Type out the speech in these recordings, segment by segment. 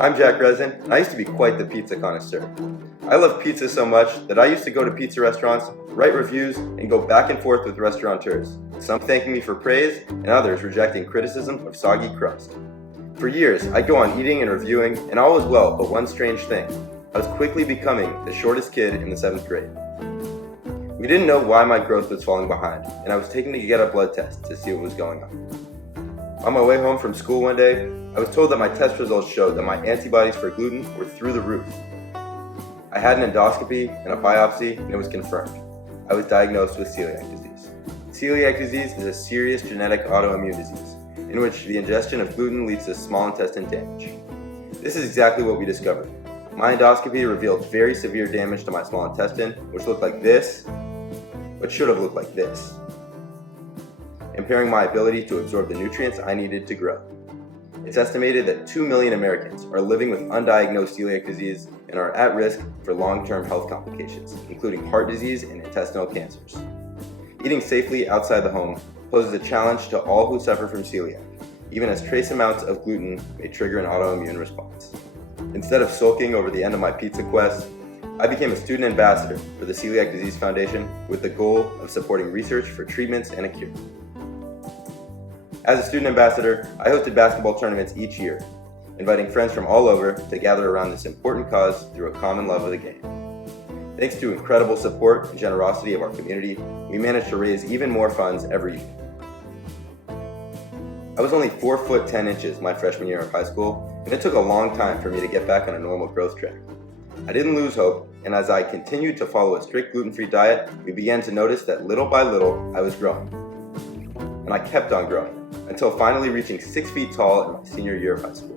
I'm Jack Resin, and I used to be quite the pizza connoisseur. I love pizza so much that I used to go to pizza restaurants, write reviews, and go back and forth with restaurateurs, some thanking me for praise and others rejecting criticism of soggy crust. For years, I'd go on eating and reviewing, and all was well, but one strange thing. I was quickly becoming the shortest kid in the 7th grade. We didn't know why my growth was falling behind, and I was taken to get a blood test to see what was going on. On my way home from school one day, I was told that my test results showed that my antibodies for gluten were through the roof. I had an endoscopy and a biopsy, and it was confirmed. I was diagnosed with celiac disease. Celiac disease is a serious genetic autoimmune disease in which the ingestion of gluten leads to small intestine damage. This is exactly what we discovered. My endoscopy revealed very severe damage to my small intestine, which looked like this, but should have looked like this, impairing my ability to absorb the nutrients I needed to grow. It's estimated that 2 million Americans are living with undiagnosed celiac disease and are at risk for long-term health complications, including heart disease and intestinal cancers. Eating safely outside the home poses a challenge to all who suffer from celiac, even as trace amounts of gluten may trigger an autoimmune response. Instead of sulking over the end of my pizza quest, I became a student ambassador for the Celiac Disease Foundation with the goal of supporting research for treatments and a cure. As a student ambassador, I hosted basketball tournaments each year, inviting friends from all over to gather around this important cause through a common love of the game. Thanks to incredible support and generosity of our community, we managed to raise even more funds every year. I was only 4 foot 10 inches my freshman year of high school, and it took a long time for me to get back on a normal growth track. I didn't lose hope, and as I continued to follow a strict gluten-free diet, we began to notice that little by little I was growing. And I kept on growing, until finally reaching 6 feet tall in my senior year of high school.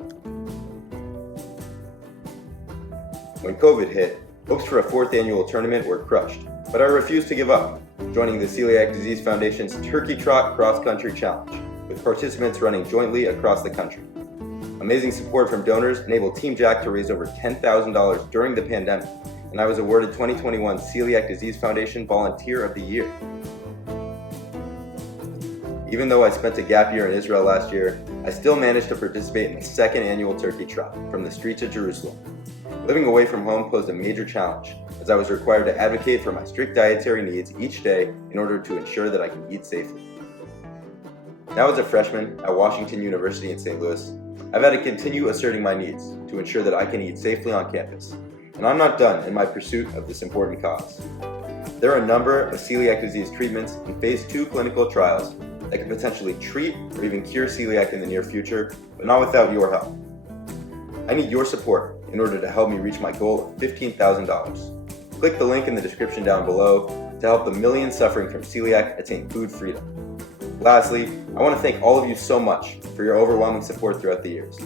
When COVID hit, hopes for a 4th annual tournament were crushed, but I refused to give up, joining the Celiac Disease Foundation's Turkey Trot Cross Country Challenge, with participants running jointly across the country. Amazing support from donors enabled Team Jack to raise over $10,000 during the pandemic, and I was awarded 2021 Celiac Disease Foundation Volunteer of the Year. Even though I spent a gap year in Israel last year, I still managed to participate in the 2nd annual Turkey Trot from the streets of Jerusalem. Living away from home posed a major challenge, as I was required to advocate for my strict dietary needs each day in order to ensure that I can eat safely. Now as a freshman at Washington University in St. Louis, I've had to continue asserting my needs to ensure that I can eat safely on campus, and I'm not done in my pursuit of this important cause. There are a number of celiac disease treatments in phase 2 clinical trials that could potentially treat or even cure celiac in the near future, but not without your help. I need your support in order to help me reach my goal of $15,000. Click the link in the description down below to help the millions suffering from celiac attain food freedom. Lastly, I want to thank all of you so much for your overwhelming support throughout the years.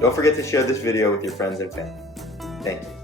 Don't forget to share this video with your friends and family. Thank you.